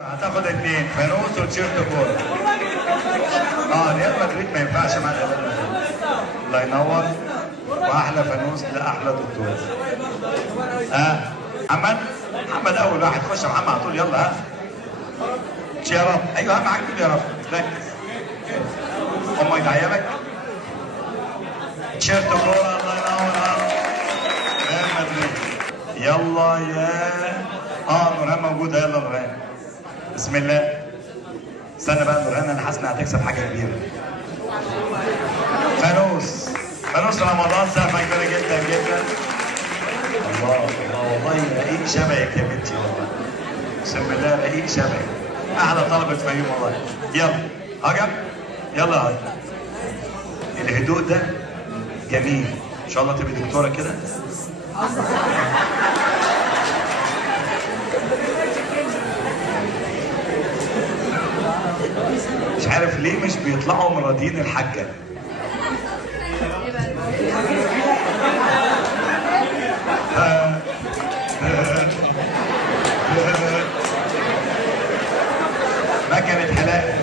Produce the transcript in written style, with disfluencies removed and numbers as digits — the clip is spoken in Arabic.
هتاخد اتنين فانوس وتيشيرت كوره. ريال مدريد ما ينفعش مع ريال مدريد. الله ينور. واحلى فانوس لاحلى دكتور. محمد اول واحد. خش يا محمد على طول. يلا يا رب. ايوه معاك يا رب. ركز. امك يدعمك. تيشيرت كوره. الله ينور. ريال مدريد. يلا يا نورهان موجوده. يلا نورهان. بسم الله. استنى بقى نورهان، انا حاسس انها هتكسب حاجه كبيره. فانوس رمضان سقفه كبيره جدا جدا. الله والله رقيق شبهك يا بنتي والله. بسم الله رقيق شبهك. احلى طلبه فيوم والله. يلا هاجر. يلا هاجر. الهدوء ده جميل. ان شاء الله تبقي دكتوره كده. مش عارف ليه مش بيطلعوا من راضيين الحاجة. مكنة حلاقة.